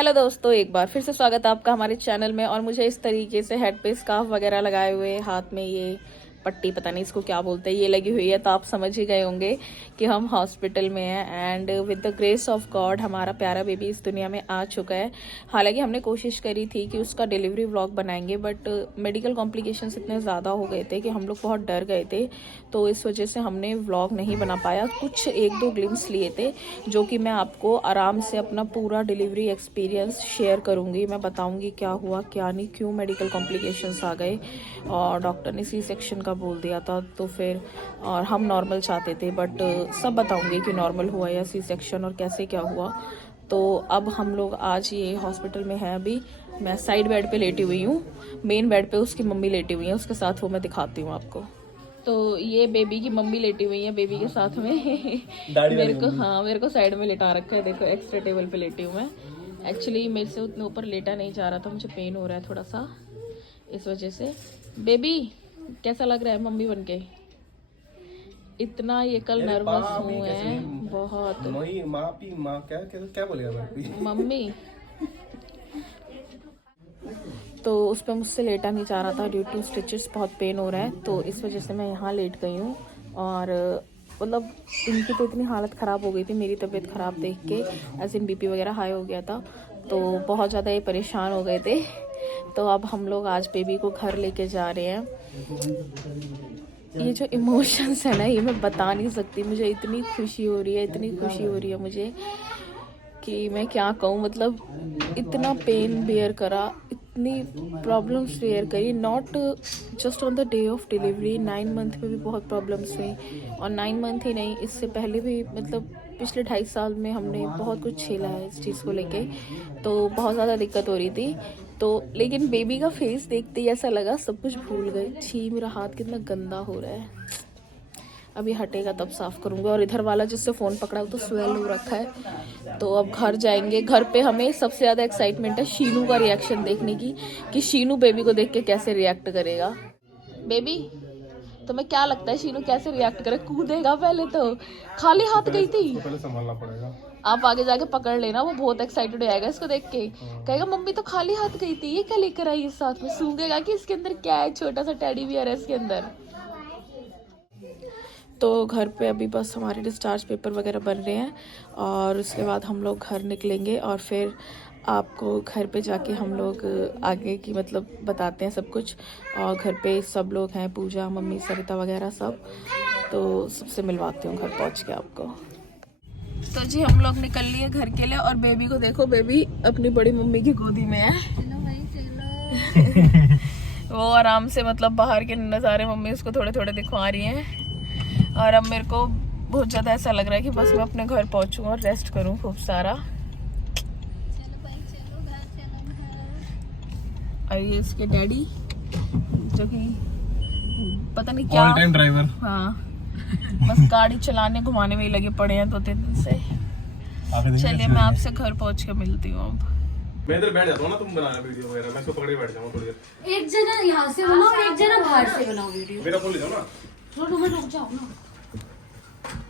Hello दोस्तों, एक बार फिर से स्वागत है आपका हमारे चैनल में। और मुझे इस तरीके से हेड पे स्कार्फ वगैरह लगाए हुए, हाथ में ये पट्टी, पता नहीं इसको क्या बोलते हैं, ये लगी हुई है, तो आप समझ ही गए होंगे कि हम हॉस्पिटल में हैं। And with the grace of God हमारा प्यारा बेबी इस दुनिया में आ चुका है। हालांकि हमने कोशिश करी थी कि उसका डिलीवरी व्लॉग बनाएंगे, बट मेडिकल कॉम्प्लिकेशंस इतने ज़्यादा हो गए थे कि हम लोग बहुत डर गए थे, तो इस वजह से हमने व्लॉग नहीं बना पाया। कुछ एक दो ग्लिम्स लिए थे जो कि मैं आपको आराम से अपना पूरा डिलीवरी एक्सपीरियंस शेयर करूंगी। मैं बताऊंगी क्या हुआ क्या नहीं, क्यों मेडिकल कॉम्प्लिकेशंस आ गए, और डॉक्टर ने सी सेक्शन का बोल दिया था, तो फिर और हम नॉर्मल चाहते थे, बट सब बताऊंगी कि नॉर्मल हुआ या सी सेक्शन और कैसे क्या हुआ। तो अब हम लोग आज ये हॉस्पिटल में हैं। अभी मैं साइड बेड पे लेटी हुई हूँ, मेन बेड पे उसकी मम्मी लेटी हुई है उसके साथ, वो मैं दिखाती हूँ आपको। तो ये बेबी की मम्मी लेटी हुई है बेबी के साथ में मेरे को साइड में लेटा रखा है, देखो एक्स्ट्रा टेबल पे लेटी हूँ मैं। एक्चुअली मेरे से उतने ऊपर लेटा नहीं जा रहा था, मुझे पेन हो रहा है थोड़ा सा, इस वजह से। बेबी कैसा लग रहा है मम्मी बनके? इतना ये कल नर्वस हुए हैं बहुत। क्या बोलेगा मम्मी तो उस पर मुझसे लेटा नहीं जा रहा था ड्यू टू स्टिचेस, बहुत पेन हो रहा है, तो इस वजह से मैं यहाँ लेट गई हूँ। और मतलब इनकी तो इतनी हालत ख़राब हो गई थी, मेरी तबीयत ख़राब देख के, एज इन बीपी वगैरह हाई हो गया था, तो बहुत ज़्यादा ये परेशान हो गए थे। तो अब हम लोग आज बेबी को घर लेके जा रहे हैं। ये जो इमोशंस है ना, ये मैं बता नहीं सकती, मुझे इतनी खुशी हो रही है, इतनी खुशी हो रही है मुझे कि मैं क्या कहूँ। मतलब इतना पेन बेयर करा, इतनी प्रॉब्लम्स बेयर करी, not just on the day of delivery, 9 month में भी बहुत प्रॉब्लम्स हुई। और 9 मंथ ही नहीं, इससे पहले भी, मतलब पिछले 2.5 साल में हमने बहुत कुछ झेला है इस चीज़ को लेके, तो बहुत ज़्यादा दिक्कत हो रही थी। तो लेकिन बेबी का फेस देखते ही ऐसा लगा सब कुछ भूल गए। छी, मेरा हाथ कितना गंदा हो रहा है, अभी हटेगा तब साफ करूंगा। और इधर वाला जिससे फ़ोन पकड़ा वो तो स्वेल हो रखा है। तो अब घर जाएंगे, घर पे हमें सबसे ज़्यादा एक्साइटमेंट है शीनू का रिएक्शन देखने की, कि शीनू बेबी को देख के कैसे रिएक्ट करेगा। बेबी तुम्हें क्या लगता है शीनू कैसे रिएक्ट करे? कूदेगा पहले तो, खाली हाथ गई थी। पहले संभालना पड़ेगा। आप आगे जाके पकड़ लेना, वो बहुत एक्साइटेड हो जाएगा इसको देख के, कहेगा मम्मी तो खाली हाथ गई थी, ये क्या लेकर आई इस साथ में? सूंघेगा कि इसके अंदर क्या है, छोटा सा टेडी बियर है इसके अंदर। तो घर पे अभी बस हमारे डिस्चार्ज पेपर वगैरह बन रहे हैं, और उसके बाद हम लोग घर निकलेंगे, और फिर आपको घर पे जाके हम लोग आगे की मतलब बताते हैं सब कुछ। और घर पे सब लोग हैं, पूजा, मम्मी, सरिता वगैरह सब, तो सबसे मिलवाती हूँ घर पहुँच के आपको। तो जी हम लोग निकल लिए घर के लिए, और बेबी को देखो, बेबी अपनी बड़ी मम्मी की गोदी में है। वो आराम से, मतलब बाहर के नज़ारे मम्मी उसको थोड़े थोड़े दिखवा रही हैं। और अब मेरे को बहुत ज़्यादा ऐसा लग रहा है कि बस मैं अपने घर पहुंचूं और रेस्ट करूं खूब सारा। और ये इसके डैडी, जो कि पता नहीं क्या, ऑल टाइम ड्राइवर। हाँ, बस गाड़ी चलाने घुमाने में ही लगे पड़े हैं 2-3 दिन से। चलिए मैं आपसे घर पहुंच के मिलती हूँ अब। मैं इधर बैठ जाता हूँ ना, तुम बनाना वीडियो वगैरह, मैं इसको पकड़ के बैठ जाऊंगा थोड़ी देर। एक जना यहाँ से बनाओ, एक जना बाहर से बनाओ वीडियो। मेरा फोन ले जाओ ना, रुक जाओ ना,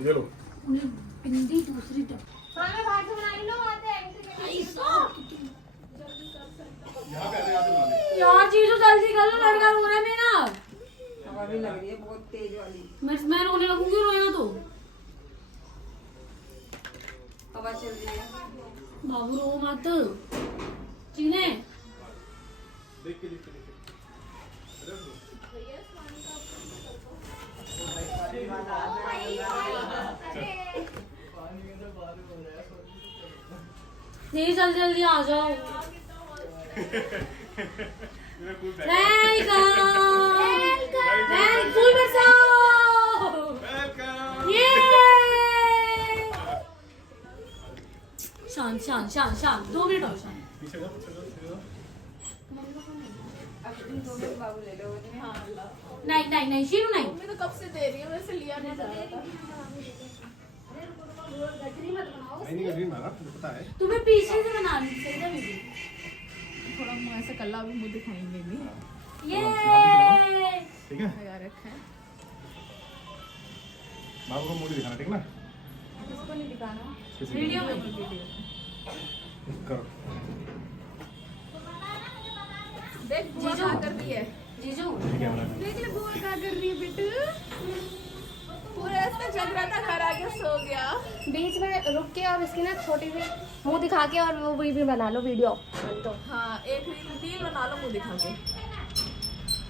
ये लो। पिंडी दूसरी यहाँ पे यहाँ से बना दे। यार चीजों जल्दी कर लो, लड़का रो रहा है मेरा। हवा भी लग रही है बहुत तेज वाली। मैं रोने लगूंगी, रोएगा तो। हवा चल रही है। बाबू रो मत, चीने देख के नहीं, जल्दी जल्दी आ जाओ। फूल बरसाओ। ये शांत शांत शांत शांत, 2 मिनट और शांत। पीछे जाओ, पीछे जाओ। बाबू ले लो। नहीं नहीं नहीं शीनू नहीं। मम्मी तो कब से दे रही है, वैसे लिया नहीं जा रहा था। नहीं ड्रीम है ना, मुझे पता है। तुम्हें पीछे से बनानी चाहिए बेबी। थोड़ा मुँह ऐसा कल्ला भी मुँह दिखाएंगे नहीं, ये ठीक है, लगा रखा है। बाबू को मूडी दिखाना, ठीक ना? इसको नहीं दिखाना वीडियो में। करो। देख बुआ क्या कर रही है। जीजू देख ले बुआ क्या कर रही है बेटू। पूरा ऐसा जग रहा था, घर आके सो गया। बीच में रुक के और इसकी ना छोटी सी मुंह दिखा के और वो भी बना लो वीडियो। तो हाँ एक रील बना लो मुंह दिखा के।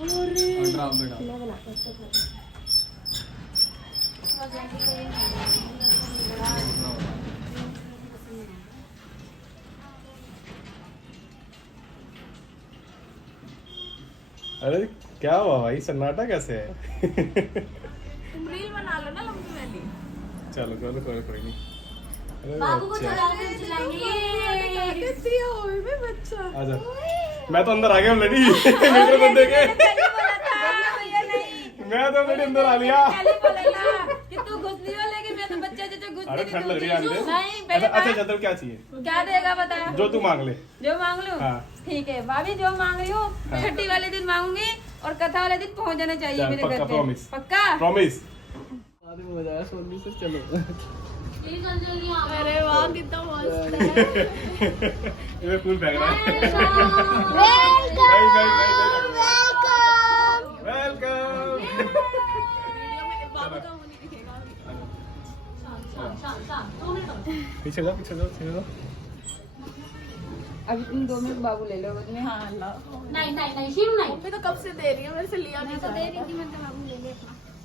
मैं बनाती हूँ। अरे क्या हुआ भाई, सन्नाटा कैसे है? तुम रील बना लो ना लंबी वाली। चलो चलो कोई नहीं। अरे बाबू को बच्चा, चला के चलाएंगे। कितनी होई में बच्चा। आजा। मैं तो अंदर आ गया हूँ लड़ी। मेरे बंदे के मैं तो लड़ी अंदर आ लिया। अरे ठंड लग रही है आने। अच्छा चलो क्या चाहिए? क्या देगा बता? जो तू मांग ले। जो मांग लूं? हाँ। ठीक है भाभी, जो मांग रही हूँ हाँ। छुट्टी वाले दिन मांगूंगी और कथा वाले दिन पहुँच जाना चाहिए चल, मेरे पक्का, घर पे। promise। पक्का? प्रॉमिस। प्लीज जल्दी आओ। अरे वाह कितना मस्त है। ये फूल फेंक रहा है। वेलकम। बाबू का मुंह नहीं दिखेगा। शाम 2 मिनट और। पीछे जाओ। अभी तुम 2 मिनट बाबू ले लो उसमें। हाँ अल्लाह। नहीं शीरू नहीं। मम्मी तो कब से दे रही है, मेरे से लिया नहीं तो जा दे रहा। रही थी मैं तो बाबू ले ले।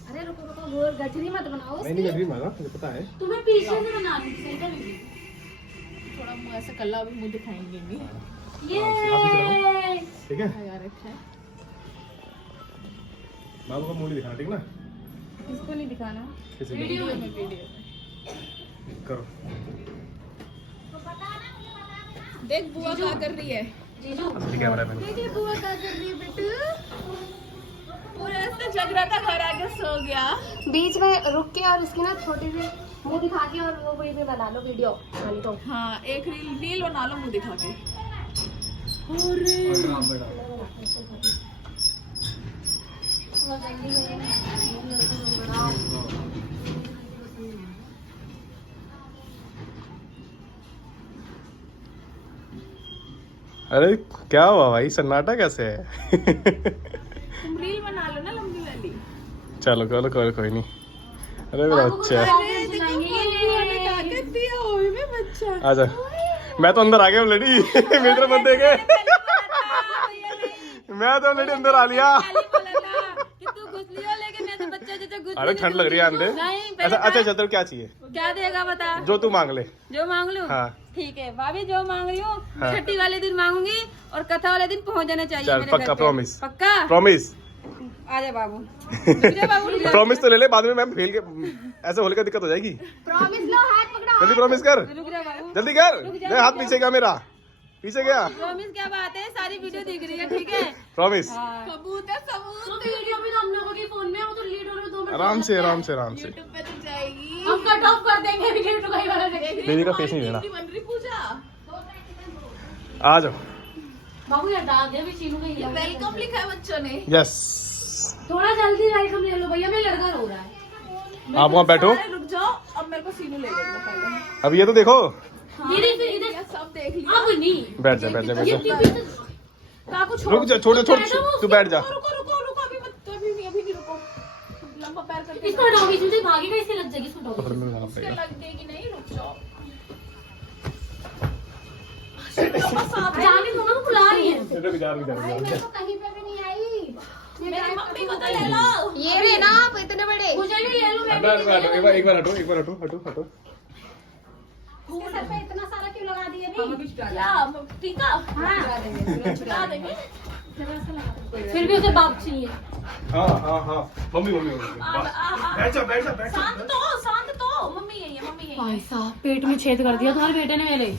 अरे रुको रुको, वो गठरी मत बनाओ। नहीं गठरी मांगा, मुझे पता है। तुम्हें पीछे से बनानी थी सही था बीबी। थोड़ा मुंह ऐसे कल्ला भी मुंह दिखाएंगे नहीं। ये ठीक है, यार अच्छा है। बाबू का मुंह नहीं दिखाना, ठीक ना? इसको नहीं दिखाना। किसी वीडियो में। वीडियो करो। देख बुआ क्या कर रही है। जीजू असली कैमरा मैन। देख ले बुआ क्या कर रही है बेटू। पूरा ऐसा जग रहा था, घर आके सो गया। बीच में रुक के और इसकी ना छोटी सी मुंह दिखा के और वो भी बना लो वीडियो। तो हाँ एक रील बना लो मुंह दिखा के। अरे क्या हुआ भाई, सन्नाटा कैसे है? तुम रील बना लो ना लंबी वाली। चलो कोई नहीं। अरे मेरा बाबू को बच्चा, चला के चलाएंगे। क्या कहती है ओए में बच्चा। आजा। मैं तो अंदर आ गया हूँ लड़ी। मेरे बंदे के मैं तो लड़ी अंदर आ लिया। कि तू घुस लियो, लेकिन मैं तो बच्चा जैसे घुस अरे ठंड लग रही है अंदर। नहीं, अच्छा चलो क्या चाहिए? क्या देगा बता? जो तू मांग ले। जो मांग लूं? हाँ। ठीक है भाभी, जो मांग रही हूँ हाँ। छुट्टी वाले दिन मांगूंगी और कथा वाले दिन पहुँच जाना चाहिए चल, मेरे पक्का, घर पे। promise। पक्का? प्रॉमिस। आजा बाबू। रुक जा बाबू, रुक जा। प्रॉमिस तो ले ले, बाद में मैम फेल के ऐसे होने का दिक्कत हो जाएगी। प्रॉमिस लो, हाथ पकड़ो। जल्दी प्रॉमिस कर, रुक जा बाबू। जल्दी कर। नहीं, हाथ पीछे गया मेरा, पीछे गया। प्रॉमिस क्या बात है, सारी वीडियो दिख रही है। ठीक है प्रॉमिस। हाँ। सबूत है सबूत। तो वीडियो भी तो हम लोगों के फोन में है, वो तो डिलीट हो रहा है 2 मिनट। आराम से यूट्यूब पे तो जाएगी। हम कट ऑफ कर देंगे वीडियो तो कहीं वाला देखेंगे। बेबी का फेस नहीं देना। बन रही पूजा। आ जाओ। बाबू यार डाल दे, अभी शीनू का ही है। वेलकम लिखा है बच्चों ने। यस। थोड़ा जल्दी वेलकम ले लो भैया, मेरा लड़का रो रहा है। आप वहाँ बैठो। अरे रुक जाओ, अब मेरे को सीनू ले लेगा पहले। अब ये तो देखो। इधर सब देख लिया। अब नहीं बैठ जा। काकू छोड़। रुक जा, छोड़ तू बैठ जा। रुको अभी मत, अभी नहीं रुको। लंबा पैर करके इसको हटाओ, बीच में से भागेगा, इससे लग जाएगी, इसको हटाओ। पकड़ में लगाना पड़ेगा। लग गई नहीं, रुक जाओ। जाने दो ना, वो बुला रही है। रुक जा। तो कहीं पे भी नहीं आई। मेरी मम्मी को तो ले लो। ये रे ना आप इतने बड़े। मुझे भी ले लो, मैं भी एक बार हटो। इसके सर पे इतना सारा क्यों लगा दिए नहीं? क्या टीका? हाँ। ला देंगे। फिर भी उसे बाप चाहिए। हाँ। मम्मी। बैठ जा। शांत तो मम्मी यही है, भाई साहब पेट में छेद कर दिया तुम्हारे बेटे ने मेरे।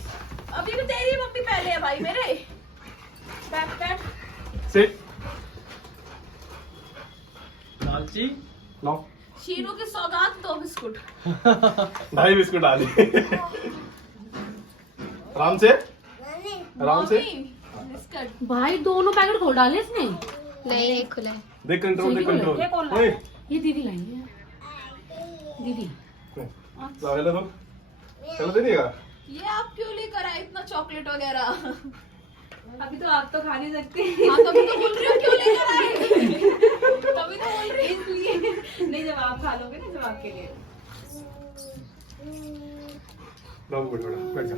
अभी भी तेरी मम्मी पहले है भाई मेरे। बैठ। सिट। लालची लो। शीरू की सौगात 2 बिस्कुट। 2.5 बिस्कुट डाली। आराम से। Mummy, biscuit. भाई दोनों पैकेट खोल डाले इसने। नहीं ये खुला है। देख कंट्रोल। ये कौन ला? ओए, ये दीदी लाएंगे। दीदी ला ले लो। चलो दे देगा। ये आप क्यों लेकर आए इतना चॉकलेट वगैरह? अभी तो आप तो खा नहीं सकते। हाँ तभी तो बोल रही हूँ क्यों लेकर आए। तभी तो बोल रही हूँ। इसलिए नहीं, जब आप खा लोगे ना, जब आपके लिए। बाबू बैठ बैठ जा।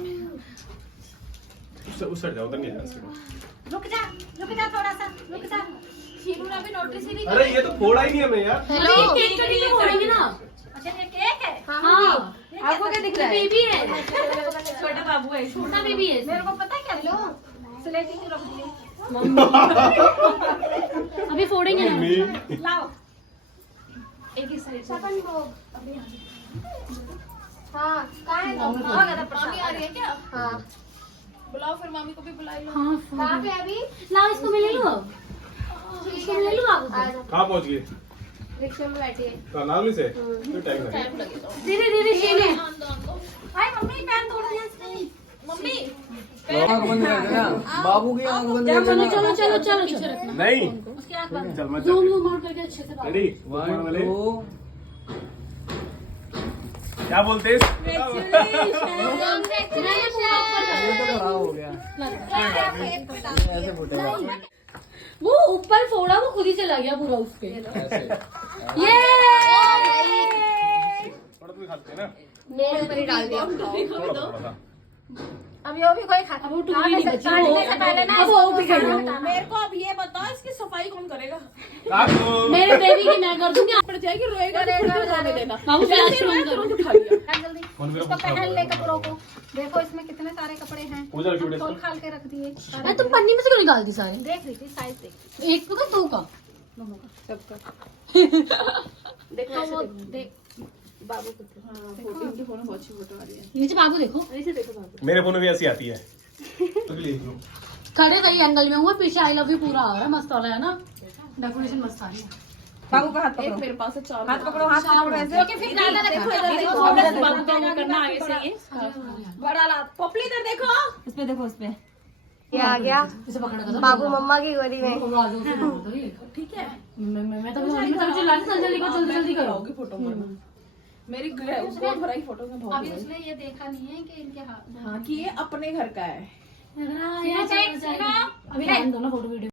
उस साइड जाओ, उधर नहीं जाना इसके बाद। रुक जा थोड़ा सा, रुक जा। शीनू ने अभी नोटिस ही नहीं अरे ये तो फोड़ा ही नहीं हमें यार। हेलो केक कटिंग तो फोड़ेंगे ना। अच्छा ये केक है? हाँ। आपको क्या दिख रहा है? बेबी है, छोटा बाबू है। छोटा बेबी है। मेरे को पता है क्या लो स्लेटी क्यों रख दिए अभी फोड़ेंगे ना। मम्मी। लाओ एक ही साइड से। छप्पन भोग हाँ कहाँ है तुम? मामी आ रही है क्या? हाँ बुलाओ फिर मामी को भी बुलाई लो। हाँ कहाँ पे अभी लाओ इसको मैं ले लूँ अब। इसको मैं ले लूँ बाबू आ जाओ कहाँ पहुँच गए? रिक्शा में बैठी है नागली से? फिर टाइम लगेगा। टाइम लगेगा। धीरे धीरे शीने। आन दो। हाय मम्मी पैर तोड़ दिया इसने। मम्मी आँख बंद कर देना, बाबू की आँख बंद कर चलो देना। चलो चलो चलो चलो। नहीं उसके आँख बंद। चल मैं जूम जूम आउट करके अच्छे से बात। रेडी? 1 वाले 2 क्या बोलते हैं? ये तो खराब हो गया, ऐसे फूटेगा वो ऊपर फोड़ा, वो खुद ही चला गया पूरा उस पे। ऐसे। ये थोड़ा तो भी खाते हैं ना, मेरे ऊपर ही डाल दिया थोड़ा सा। अभी वो भी कोई खाता अब वो टूटी नहीं बची। काटने से पहले ना अब वो भी कर दो। मेरे को अब ये बताओ इसकी सफाई कौन करेगा? काट दो। मेरे बेबी की मैं कर दूंगी। पड़ जाएगी, रोएगा तो फिर जाने देना। बाबू फ्लैश बंद करो। तुरंत उठा लिया। जल्दी फोन मेरा इसको पहन ले कपड़ों को। देखो इसमें कितने सारे कपड़े हैं, पूजा रखी बेटा खोल इसको। खाल के रख दिए अरे तुम पन्नी में से क्यों निकाल दी सारे? देख रही थी साइज देख एक तो का दो का। देखो वो देख नीचे बाबू देखो। मेरे फोन में भी ऐसी आती है। तो देख लो। खड़े सही एंगल में हुआ, पीछे आई लव यू पूरा आ रहा है, मस्त आ रहा है ना, डेकोरेशन मस्त आ रही है। बाबू का हाथ एक पकड़ो, मेरे पास है 4। हाथ पकड़ो, हाथ पकड़ो ऐसे। फिर ज्यादा देखो इधर देखो, बाबू का वो करना आगे से ये। बड़ा ला पपली इधर देखो। उस पे देखो, उस पे। ये आ गया इसे पकड़ कर बाबू मम्मा की गोदी में। ठीक है। मैं तो चिल्ला जल्दी करो, जल्दी करो। होगी फोटो में। मेरी गोद भराई फोटो में बहुत अभी उसने ये देखा नहीं है कि इनके हाथ हाँ कि ये अपने घर का है। अभी ध्यान दो ना फोटो वीडियो।